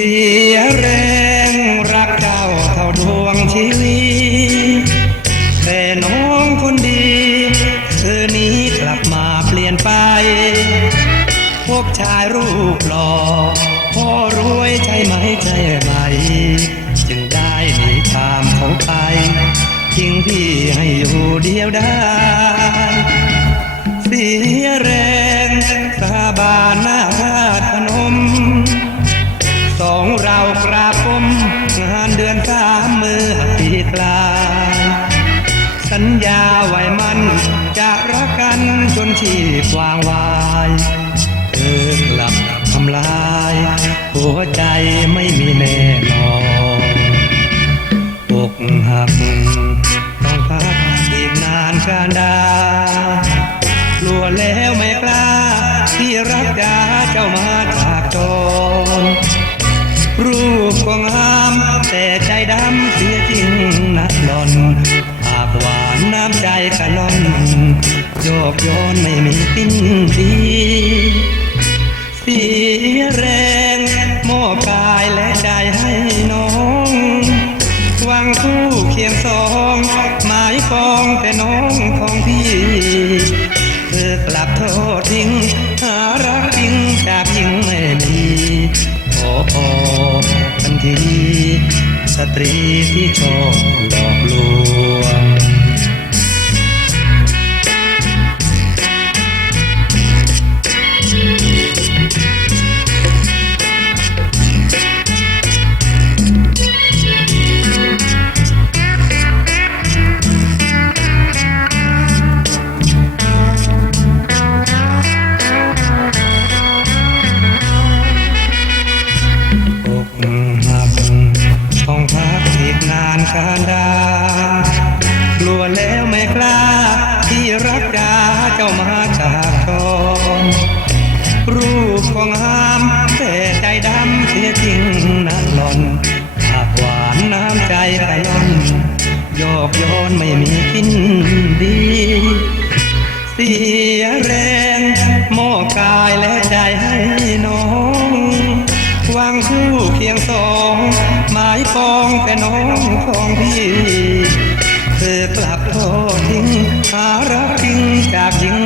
เลียแรงรักเจ้าเท่าดวงชีวีแต่น้องคนดีเธอนี้กลับมาเปลี่ยนไป พวกชายรูปหล่อพ่อรวยใช่ไหมใช่ไหม จึงได้หนีตามเขาไปทิ้งพี่ให้อยู่เดียวได้เสียแรงานเดือนสามมือปีกลาย สัญญาไว้มันจะรักกันจนชีพวางวายเธอกลับทำลาย หัวใจไม่มีแน่นอนอกหักต้องพักอีกนานการดากลัวแล้วไม่กล้า ที่รักจาเจ้ามาจากจรรูปก็งา แต่ใจดำเสียจริงนักหลอนปากหวานน้ำใจกะล่อนโยกโยนไม่มีสิ้นดีเสียแรงมอบกายและใจให้น้องวังคู่เคียงสองหมายปองแต่น้องของพี่เธอกลับโทษทิ้งหา สตรีที่ชอบ ก็งามแต่ใจดำเสียจริงนักหลอนปากหวานน้ำใจกะล่อนโยกโยนไม่มีกินดี เสียแรงมอบกายและใจให้น้องวางคู่เคียงสองหมายปองแต่น้องของพี่เธอกลับโทษทิ้งหารักจริงจากหญิง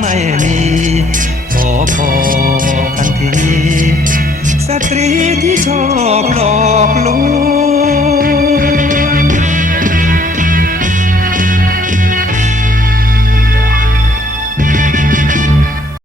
สตรีที่ชอบหลอกลวง